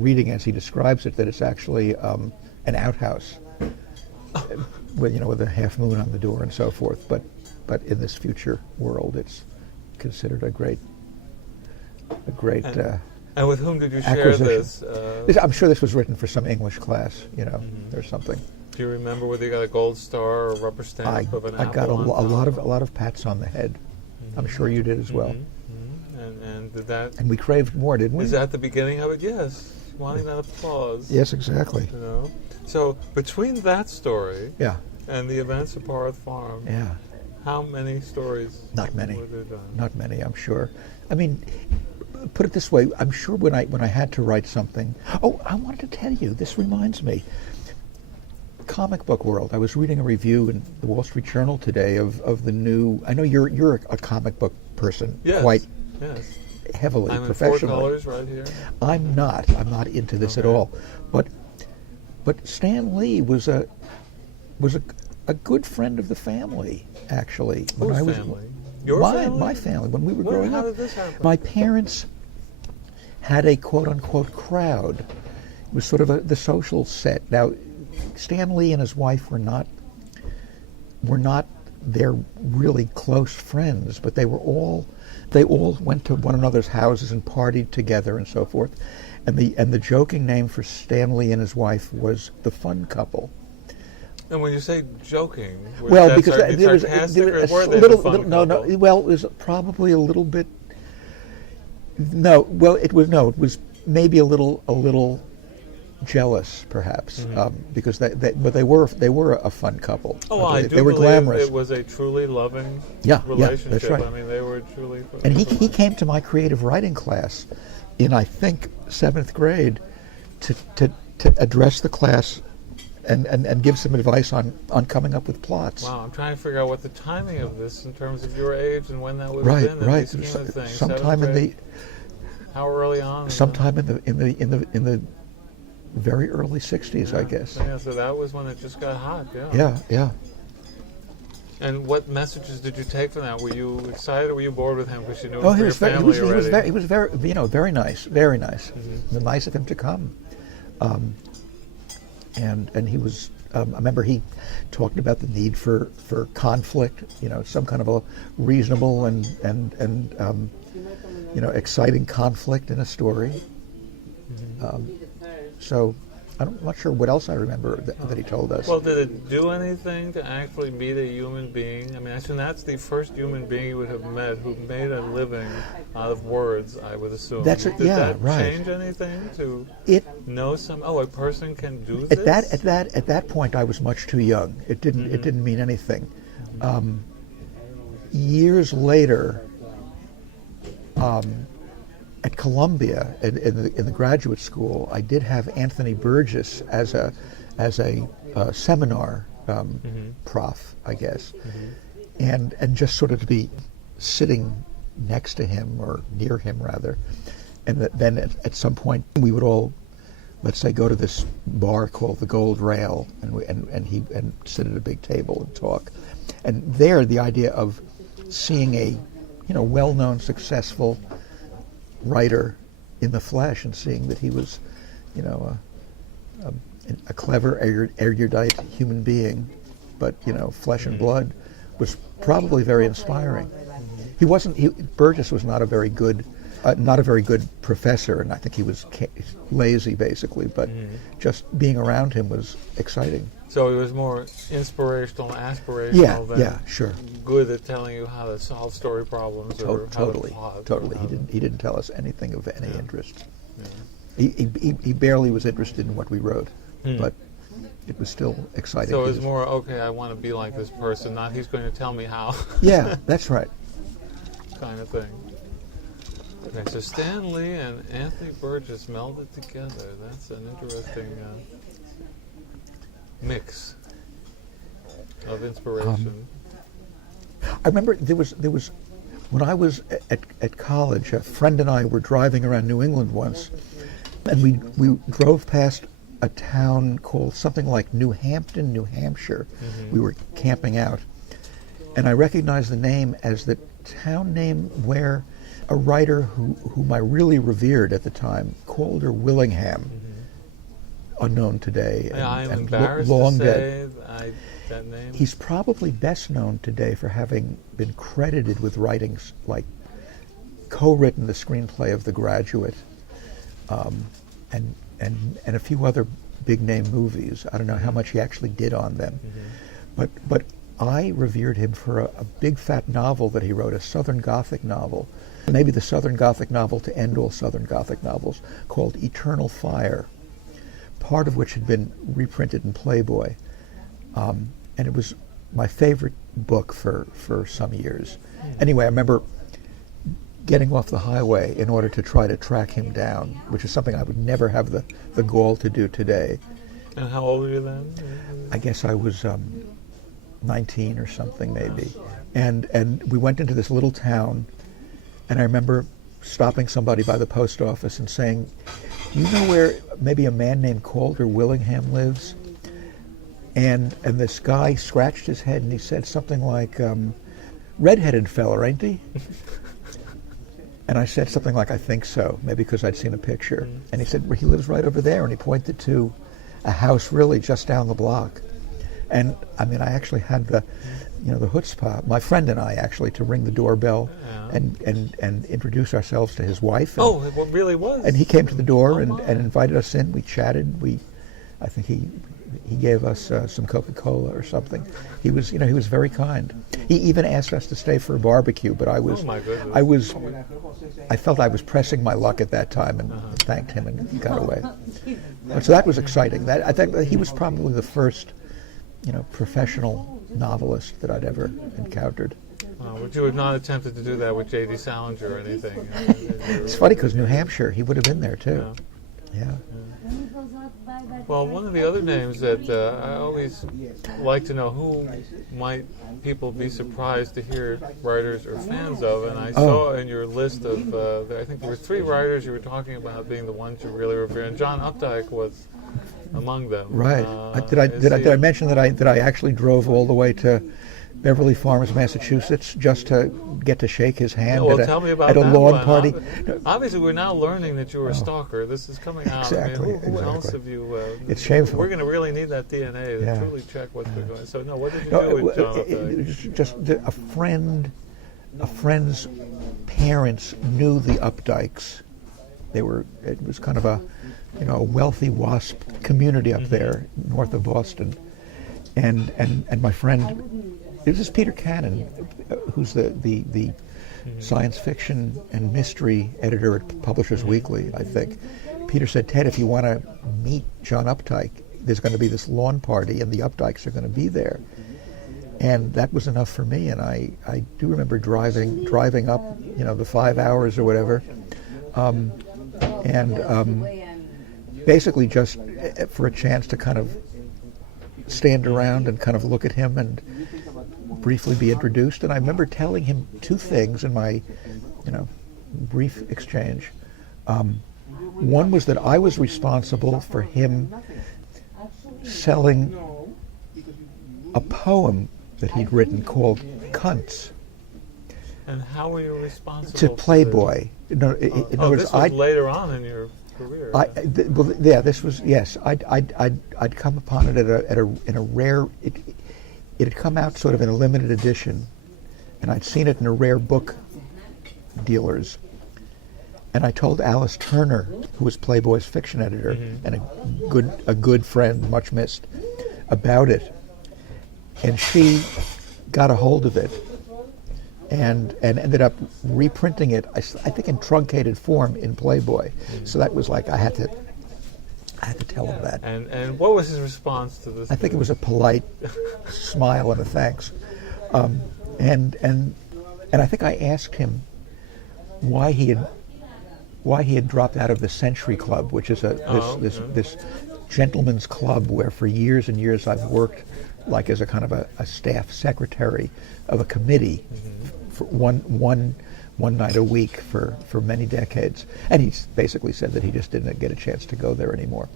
reading as he describes it that it's actually an outhouse with a half moon on the door and so forth. But in this future world, it's considered a great. And with whom did you share this? I'm sure this was written for some English class, or something. Do you remember whether you got a gold star or a rubber stamp of an apple? I got a lot of pats on the head. I'm sure you did as well. And did that? And we craved more, didn't we? Is that the beginning of it? Yes, wanting that applause. Yes, exactly. So between that story, yeah, and the events at Parth Farm, yeah, how many stories? Not many. Were there done? Not many, I'm sure. I mean, put it this way: I'm sure when I had to write something. Oh, I wanted to tell you. This reminds me. Comic book world. I was reading a review in the Wall Street Journal today of the new. I know you're a comic book person, yes, quite yes. heavily, I'm professionally. In 4 colors right here. I'm not into this at all. But Stan Lee was a good friend of the family, actually. Whose family? Your family? My family. When we were growing how up, did this happen? my parents had a quote unquote crowd. It was sort of the social set. Now, Stan Lee and his wife were not their really close friends, but they all went to one another's houses and partied together and so forth. And the joking name for Stan Lee and his wife was the Fun Couple. And when you say joking, well, because there was well, it was probably a little bit. It was maybe a little jealous, perhaps, because they were a fun couple. Oh, I do they were believe glamorous. It was a truly loving relationship. Yeah, that's right. I mean, they were truly. And he came to my creative writing class in, I think, 7th grade to address the class and give some advice on coming up with plots. Wow, I'm trying to figure out what the timing of this in terms of your age and when that would right, have been. Right, in the scheme of things. Sometime in the. How early on? Sometime in the very early 60s, I guess. Yeah, so that was when it just got hot. Yeah. And what messages did you take from that? Were you excited or were you bored with him because you knew him for your family already? He was very, very nice, very nice. Nice of him to come. And he was. I remember he talked about the need for conflict. Some kind of a reasonable and exciting conflict in a story. So I'm not sure what else I remember that he told us. Well, did it do anything to actually meet a human being? I mean, I assume that's the first human being you would have met who made a living out of words, I would assume. Did that change anything to know a person can do this? At that point, I was much too young. It didn't mean anything. Years later, at Columbia, in the graduate school, I did have Anthony Burgess as a seminar prof, I guess, and just sort of to be sitting next to him or near him rather, and then at some point we would all, let's say, go to this bar called the Gold Rail, and sit at a big table and talk, and there the idea of seeing a well-known, successful writer in the flesh and seeing that he was, a clever, erudite human being, but flesh and blood, was probably very inspiring. Burgess was not a very good professor, and I think he was lazy basically. But just being around him was exciting. So he was more inspirational, aspirational than sure. good at telling you how to solve story problems or how to plot. Totally. He didn't tell us anything of any interest. Yeah. He barely was interested in what we wrote, but it was still exciting. So it was more, okay, I want to be like this person, not he's going to tell me how. Yeah, that's right. Kind of thing. Okay, so Stan Lee and Anthony Burgess melded together. That's an interesting mix of inspiration. I remember there was when I was at college, a friend and I were driving around New England once, and we drove past a town called something like New Hampton, New Hampshire. We were camping out, and I recognized the name as the town name where a writer whom I really revered at the time, Calder Willingham, unknown today. I'm embarrassed to say that name. He's probably best known today for having been credited with writings like co-written the screenplay of The Graduate, and a few other big name movies. I don't know how much he actually did on them, but I revered him for a big fat novel that he wrote, a Southern Gothic novel, maybe the Southern Gothic novel to end all Southern Gothic novels, called Eternal Fire, part of which had been reprinted in Playboy. And it was my favorite book for some years. Anyway, I remember getting off the highway in order to try to track him down, which is something I would never have the gall to do today. And how old were you then? I guess I was 19 or something, maybe. And we went into this little town, and I remember stopping somebody by the post office and saying, "Do you know where maybe a man named Calder Willingham lives?" And this guy scratched his head and he said something like, "Red-headed fella, ain't he?" And I said something like, "I think so," maybe because I'd seen a picture. And he said, "Well, he lives right over there," and he pointed to a house really just down the block. And I mean, I actually had the chutzpah, my friend and I actually, to ring the doorbell and introduce ourselves to his wife. And, it really was. And he came to the door and invited us in. We chatted. I think he gave us some Coca-Cola or something. He was very kind. He even asked us to stay for a barbecue, but I felt I was pressing my luck at that time and thanked him and got away. So that was exciting. I think that he was probably the first, professional novelist that I'd ever encountered. But you had not attempted to do that with J.D. Salinger or anything. It's funny because New Hampshire, he would have been there too. Yeah. Well, one of the other names that I always like to know, who might people be surprised to hear writers or fans of, and I saw in your list of, I think there were 3 writers you were talking about being the ones you really revere, and John Updike was among them. Right. Did I mention that I actually drove all the way to Beverly Farms, Massachusetts, just to get to shake his hand tell me about at a that lawn one. party. Obviously, we're now learning that you were a stalker. This is coming out. Exactly. I mean, who else have you? It's shameful. We're going to really need that DNA to truly check what's been going on. So, what did you do with John Updike? Just a friend's parents knew the Updikes. It was kind of a wealthy WASP community up there north of Boston, and my friend. This is Peter Cannon, who's the science fiction and mystery editor at Publishers Weekly, I think. Peter said, "Ted, if you want to meet John Updike, there's going to be this lawn party, and the Updikes are going to be there." And that was enough for me. And I do remember driving up, the 5 hours or whatever, basically just for a chance to kind of stand around and kind of look at him and briefly be introduced. And I remember telling him 2 things in my, brief exchange. One was that I was responsible for him selling a poem that he'd written called Cunts. And how were you responsible? To Playboy. This was later on in your career. This was, yes. I'd come upon it in a rare. It had come out sort of in a limited edition, and I'd seen it in a rare book dealer's. And I told Alice Turner, who was Playboy's fiction editor and a good friend, much missed, about it. And she got a hold of it and ended up reprinting it, I think in truncated form in Playboy. So that was like I had to tell him that. And what was his response to this? I think it was a polite smile and a thanks. And I think I asked him why he had dropped out of the Century Club, which is this gentleman's club where for years and years I've worked like as a kind of a staff secretary of a committee for one night a week for many decades. And he basically said that he just didn't get a chance to go there anymore.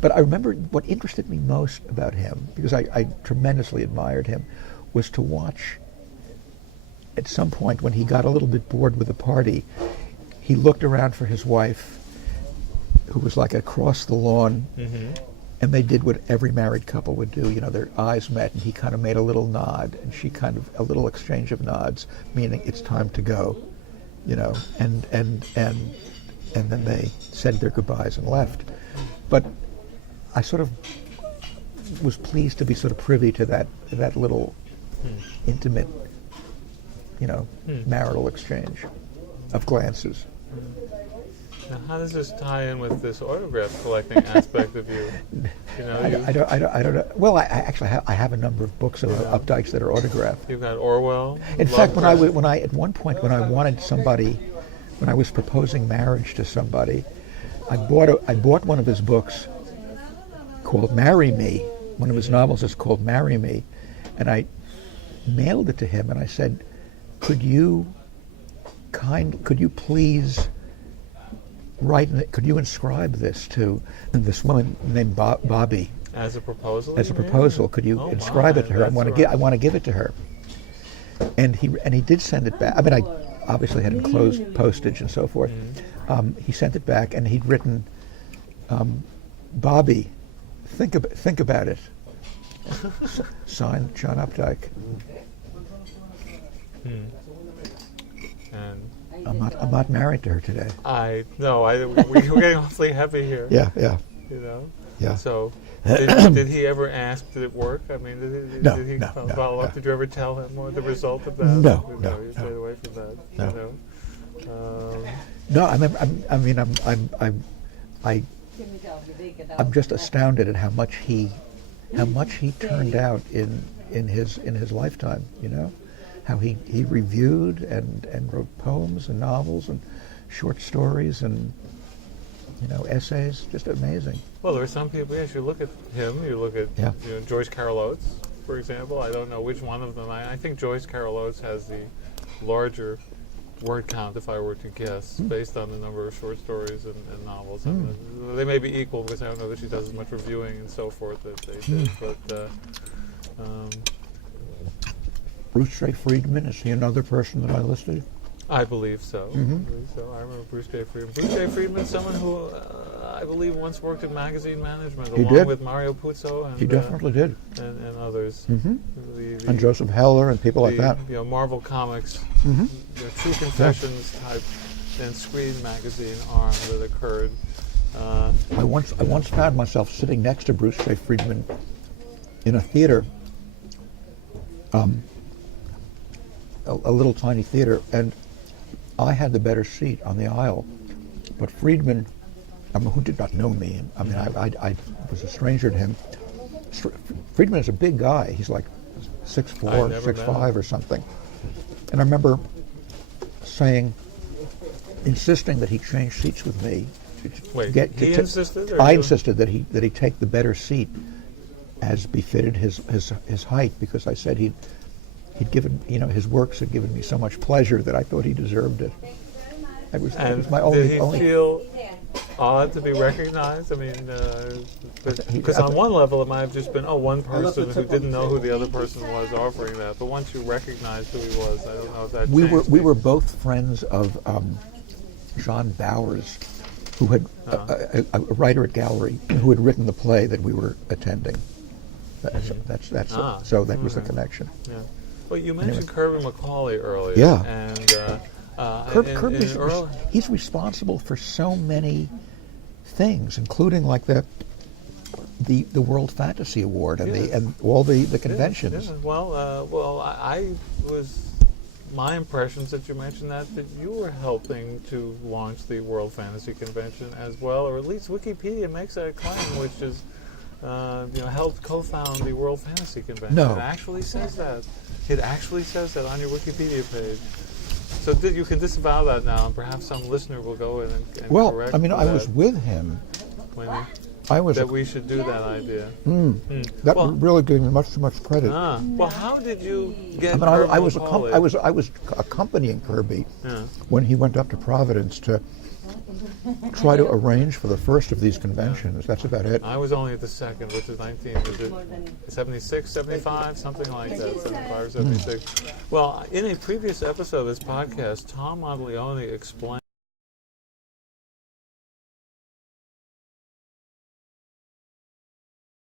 But I remember what interested me most about him, because I tremendously admired him, was to watch at some point when he got a little bit bored with the party, he looked around for his wife, who was like across the lawn, and they did what every married couple would do. You know, their eyes met, and he kind of made a little nod, and she kind of a little exchange of nods, meaning it's time to go. You know, and then they said their goodbyes and left. But I sort of was pleased to be sort of privy to that little intimate, you know, marital exchange of glances. Now, how does this tie in with this autograph collecting aspect of you? You know, I don't know. Well, I actually have a number of books of Updike's that are autographed. You've got Orwell. In fact, when I at one point when I wanted somebody, when I was proposing marriage to somebody, I bought one of his books called Marry Me. One of his novels is called Marry Me, and I mailed it to him, and I said, could you please could you inscribe this to this woman named Bobby as a proposal? As a proposal, could you inscribe it to her? I want to give it to her. And he did send it back. I mean, I obviously had enclosed postage and so forth. He sent it back, and he'd written, Bobby, think about it. Signed, John Updike. And I'm not married to her today. We're getting awfully heavy here. Yeah. You know. Yeah. So, did he ever ask? Did it work? I mean, did he follow up? Did you ever tell him what the result of that? No. You stayed away from that. No. You know? No. I'm just astounded at how much he turned out in his lifetime. You know, how he reviewed and wrote poems and novels and short stories and, you know, essays. Just amazing. Well, there are some people. Yes, you look at him. You look at Joyce Carol Oates, for example. I don't know which one of them. I think Joyce Carol Oates has the larger word count, if I were to guess, based on the number of short stories and novels. And they may be equal because I don't know that she does as much reviewing and so forth that they did. But Bruce J. Friedman, is he another person that I listed? I believe so. I remember Bruce J. Friedman. Bruce J. Friedman, someone who I believe once worked in magazine management, along with Mario Puzo. And, he definitely did. And others. And Joseph Heller and people like that. You know, Marvel Comics, True Confessions type and Screen magazine arm that occurred. I once found myself sitting next to Bruce J. Friedman in a theater, a little tiny theater, and I had the better seat on the aisle. But Friedman, who did not know me, I mean, I was a stranger to him. Friedman is a big guy. He's like 6'4", 6'5", or something. And I remember insisting that he change seats with me. I insisted that he take the better seat as befitted his height, because I said he'd given, you know, his works had given me so much pleasure that I thought he deserved it. That was my only. Did he feel odd to be recognized? I mean, because on one level it might have just been one person who didn't know who the other person was offering that. But once you recognized who he was, I don't know if that changed. We were both friends of John Bowers, who had a writer at Gallery who had written the play that we were attending. So that was the connection. Yeah. Well, you mentioned Kirby McCauley earlier. Yeah. And Kirby, he's responsible for so many things, including like the World Fantasy Award and all the conventions. Yeah. Well, I was. My impressions that you mentioned that you were helping to launch the World Fantasy Convention as well, or at least Wikipedia makes that claim, which is, helped co-found the World Fantasy Convention. No. It actually says that. It actually says that on your Wikipedia page. So you can disavow that now, and perhaps some listener will go in and correct I mean, I was with him that we should do that idea. That really gave me much too much credit. Well, how did you get? I was accompanying Kirby when he went up to Providence to try to arrange for the first of these conventions. That's about it. I was only at the second, which is 76, 75, something like that, 75, 76. Well, in a previous episode of this podcast, Tom Moglione explained